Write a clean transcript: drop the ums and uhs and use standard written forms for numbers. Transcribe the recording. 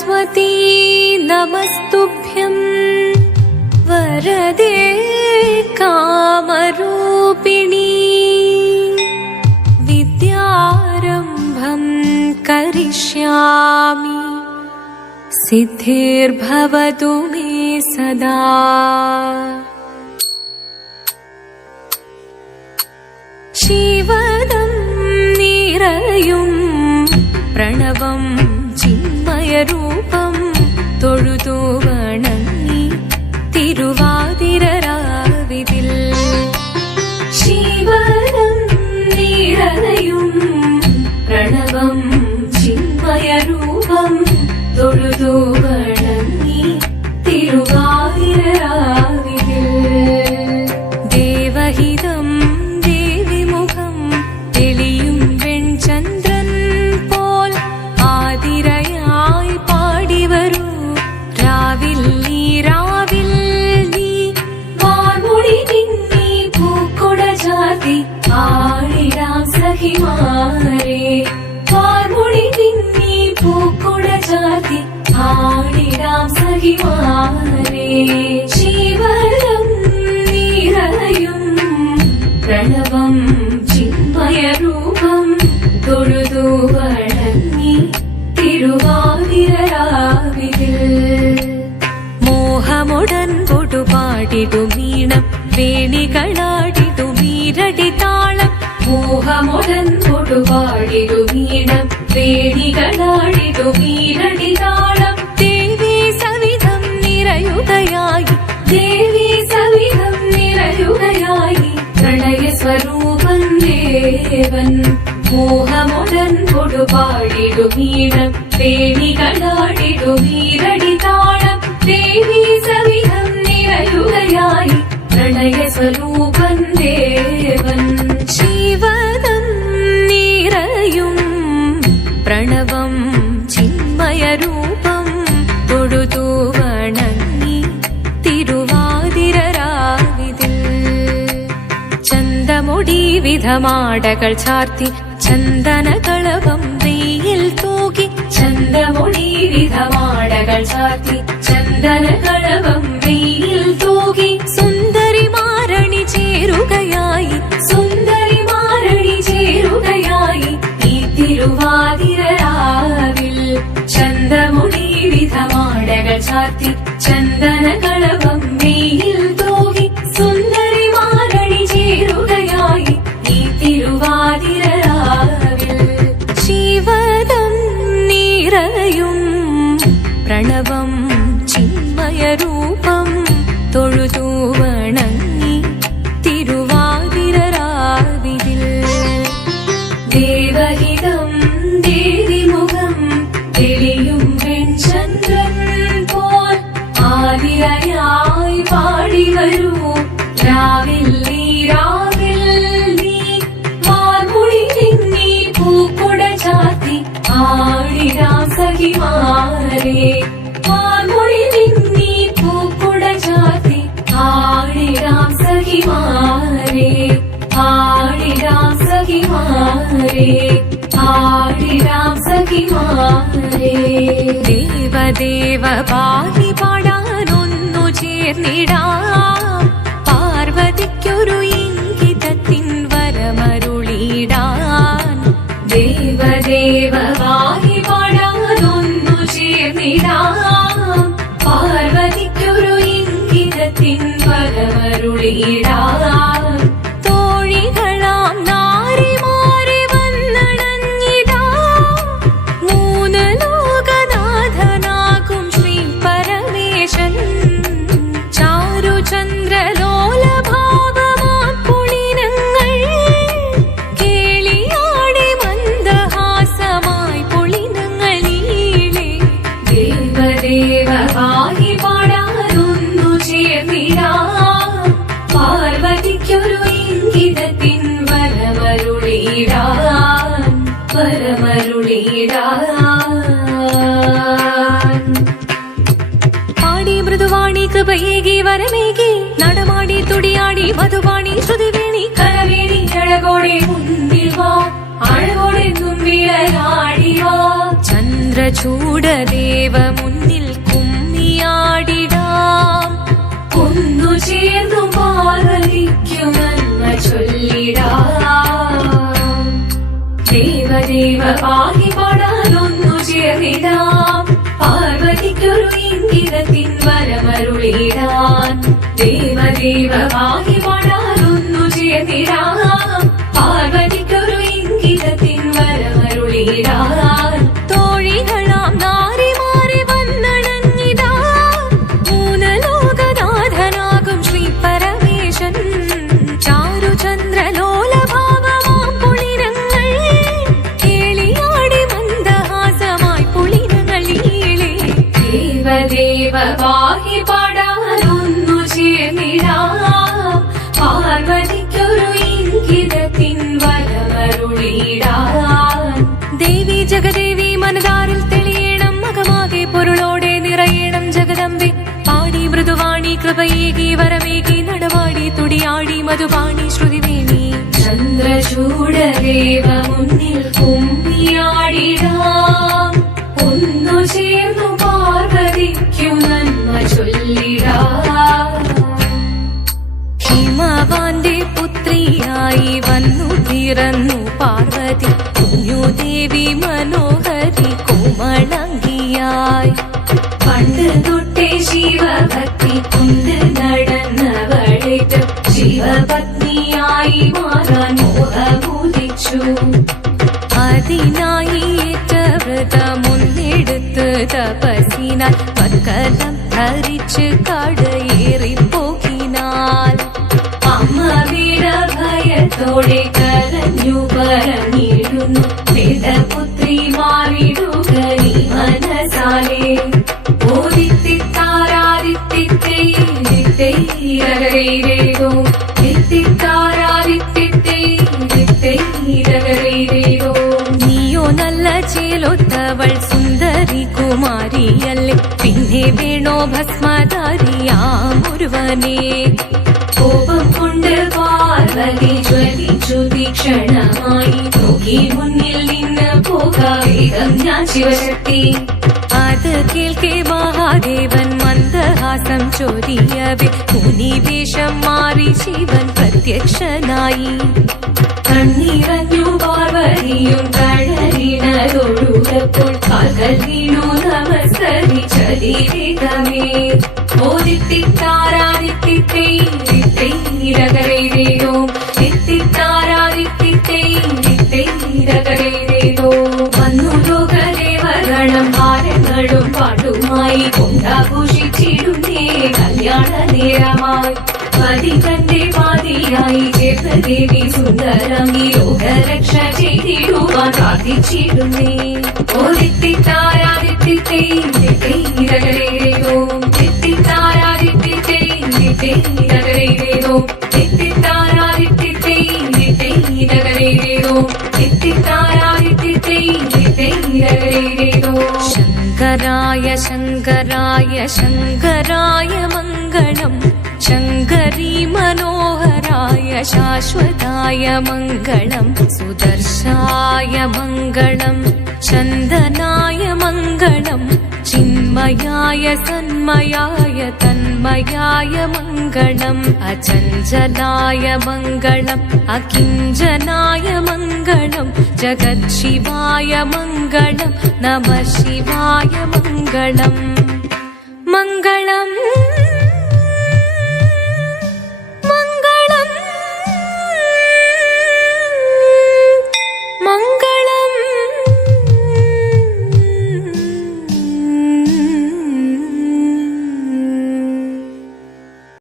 सरस्वती नमस्तुभ्यं वरदे कामरूपिणी विद्यारम्भं करिष्यामि सिद्धिर्भवतु मे सदा। शिवदं निरयुं प्रणवं चिन्मयरूपं തൊഴുതു വണങ്ങി തിരുവാതിരരാവിതിൽ ശിവനം നിറയും പ്രണവം ചിന്മയരൂപം തൊഴുതു വണങ്ങി തിരുവാതിരരാവിതിൽ ദേവഹിതം ദേവിമുഖം തെളിയും വെൺചന്ദ്രൻ പോൽ ആതിരയായി പാടിവരൂ രാവിൽ നീ വാർമുടി നിന്നി പൂക്കൊട ചാർത്തി ആടിടാം സഖിമാരെ വാർമുടി നിന്നി പൂക്കൊട ചാർത്തി ആടിടാം സഖിമാരെ ശിവനം നിറയും പ്രണവം ചിന്മയരൂപം തൊഴുതു വണങ്ങി തിരുവാതിരരാവിതിൽ മോഹമുടൻ പൊടുപാടിടുമീണം വേണികളാടിടുമീരടിതാളം മോഹമുടൻ പൊടുപാടിടുമീണം വേണികളാടിടുമീരടിതാളം ദേവി സവിധം നിറയുകയായി ദേവി സവിധം നിറയുകയായി പ്രണയ സ്വരൂപൻ ദേവൻ മോഹമുടൻ കൊടുപാടിടുമീണം വേണികളാടിടുമീരടിതാളം ദേവി സവിധം നിറയുകയായി പ്രണയ സ്വരൂപൻ ദേവൻ ശിവനം നിറയും പ്രണവം ചിന്മയരൂപം തൊഴുതു വണങ്ങി തിരുവാതിരരാവിതിൽ ചന്തമുടി വിധമാടകൾ ചാർത്തി ചന്ദനകളവം വെയിൽ തൂകി ചന്തമുടി വിധമാടകൾ ചാർത്തി ചന്ദനകളവം വെയിൽ തൂകി സുന്ദരിമാരണി ചേരുകയായി സുന്ദരിമാരണി ചേരുകയായി ഈ തിരുവാതിരരാവിൽ ചന്തമുടി വിധമാടകൾ ചാർത്തി ചന്ദനകളവം വെയിൽ തൂകി സുന്ദരിമാരണി ചേരുകയായി ഈ തിരുവാതിരരാവിൽ ശിവദം നിറയും പ്രണവം ചിന്മയരൂപം തൊഴുതു വണങ്ങി തിരുവാതിരരാവിതിൽ ദേവഹിതം ദേവിമുഖം തെളിയും വെൺചന്ദ്രൻ പോൽ ആതിരയായി പാടിവരൂ രാവിൽ നീ വാർമുടി നിന്നി പൂക്കൊട ചാർത്തി ആടിടാം സഖിമാരെ വാർമുടി നിന്നി പൂക്കൊട ചാർത്തി ആടിടാം സഖിമാരെ ആടിടാം സഖിമാരെ ആടിടാം സഖിമാരെ ദേവദേവ പാടി പാടാനൊന്നു ചേർന്നിടാം പാർവതിക്കൊരു ഇംഗിതത്തിൻ വരമരുളിടാൻ ദേവദേവ പാടി പാടാനൊന്നു ചേർന്നിടാം പാർവതിക്കൊരു ഇംഗിതത്തിൻ വരമരുളിടാൻ തോഴികളാം നാരിമാരെ വന്നണഞ്ഞിടാം മൂന്ന് ലോകനാഥനാകും ശ്രീ പരമേശൻ ചാരുചന്ദ്രലോലഭാവമാം പുളിനങ്ങൾ കേളിയാടി മന്ദഹാസമായി പുളിനങ്ങൾ നീളെ ദേവദേവ പാടി പാടാനൊന്നു ചേർന്നിടാം പാർവതിക്കൊരു ഇംഗിതത്തിൻ വരമരുളിടാൻ പാടി മൃദുവാണി കൃപയേകി വരമേകി നടമാടി തുടിയാടി മധുവാണി ശ്രുതിവേണി കരവേണി അഴകോടെ മുന്നിൽ വാ അഴകോടെ തുമ്പിളയാടി വാ ചന്ദ ചന്ദ്രചൂഡദേവ മുന്നിൽ കുമ്മിയാടിടാം, ഒന്നു ചേർന്നു പാർവതിക്കു നന്മ ചൊല്ലിടാം. ദേവദേവ പാഹി പാടാനൊന്നു ചേർന്നിടാം, പാർവതിക്കൊരു ഇംഗിതത്തിൻ വരമരുളിടാൻ. ദേവദേവ പാഹി പാടാനൊന്നു ചേർന്നിടാം, പാർവതിക്കൊരു ഇംഗിതത്തിൻ വരമരുളിടാൻ. തോഴികളാം നാരിമാരെ വന്നണഞ്ഞിടാ, മൂലലോകനാഥനാകും ശ്രീ പരമേശൻ. ചാരുചന്ദ്രലോലഭാവമാം പുളിരങ്ങൾ കേളിയാടി മന്ദഹാസമായി പുളിരങ്ങൾ ഈളെ. ദേവദേവ പാഹി പാടാനൊന്നു ചേർന്നിടാം, പാർവതിക്കൊരു ഇംഗിതത്തിൻ വരമരുളിടാൻ. ദേവി ജഗദേവി മനതാരിൽ തെളിയണം, മകമാകെ പൊരുളോടെ നിറയണം ജഗദമ്പെ. പാടി മൃദുവാണി കൃപയേകി വരമേകി നടവാടി തുടിയാടി മധുവാണി ശ്രുതിവേണി. ചന്ദ്രചൂഡദേവ മുന്നിൽ കുമ്മിയാടിടാം, ഒന്നു ചേർന്നു പാർവതിക്കു നന്മ ചൊല്ലിടാം. ഹിമവാന്റെ പുത്രിയായി വന്നു പിറന്നു പാർവതി, കുഞ്ഞുദേവി മനോഹരി കോമളങ്കിയായി. പണ്ട് തൊട്ടേ ശിവഭക്തി കൊണ്ട് നടന്നവളേറ്റ് ശിവപത്നിയായി മാറാൻ മോഹമുദിച്ചു. അതിനായി ഏറ്റ വ്രതമൊന്നെടുത്ത് തപസ്സിനാൽ പക്കലം ധരിച്ച് കടയേറിപ്പോകിനാൽ. അമ്മ വീരഭയത്തോടെ കരഞ്ഞു പറഞ്ഞിരുന്നു, വേദപുത്രി മാറിടുക നീ മനസാലേ. നീയോ നല്ല ചേലൊത്തവൾ സുന്ദരി കുമാരിയല്ലേ, പിന്നെ വേണോ ഭസ്മധാരിയാമൊരുവനെ. കോപം കൊണ്ട് പാർവതി ജ്വലിച്ചു തീക്ഷണമായി, നോക്കി മുന്നിൽ നിന്ന് പോകാവേഗം ഞാൻ ശിവശക്തി. അത് കേൾക്കെ മഹാദേവൻ മന്ദഹാസം ചൊരിയവേ, മുനിവേഷം മാറി ശിവൻ പ്രത്യക്ഷനായി. കണ്ണിറഞ്ഞു പാർവതിയും കഴലിനതൊഴുകപ്പോൾ കാൽകൾ വീണു നമസ്കരിച്ചതിരേതമേ. ഓദിത്തിത്താരാദിത്തിത്തൈരകരേരോ, തിത്തിത്താരാദിത്തിത്തൈരകരേരോ. വന്നു ലോകദേവഗണം ഭാരങ്ങളും പാട്ടുമായി കൊണ്ടാഘോഷിച്ചിടുന്നേ കല്യാണ നേരമായി. പതി തന്റെ പാതിയായി ചേർന്ന ദേവി സുന്ദരമി ലോകരക്ഷ ചെയ്തിടുവാൻ പ്രാർത്ഥിച്ചിടുന്നേ. ഓദിത്തിത്താരാദിത്തിത്തൈരകരേരോ, തിത്തിത്താരാദിത്തിത്തൈരകരേരോ, തിത്തിത്താരാദിത്തിത്തൈരകരേരോ, തിത്തിത്താരാദിത്തിത്തൈരകരേരോ. ശങ്കരായ ശങ്കരായ ശങ്കരായ മംഗളം, ശങ്കരീ മനോഹരായ ശാശ്വതായ മംഗളം. സുദർശായ മംഗളം, ചന്ദനായ മംഗളം, ചിന്മയായ സന്മയായ തന്മയായ മംഗളം. അചഞ്ചലായ മംഗളം, അകിഞ്ചനായ മംഗളം, ജഗത്ശിവായ മംഗളം, നമഃ ശിവായ മംഗളം. മംഗളം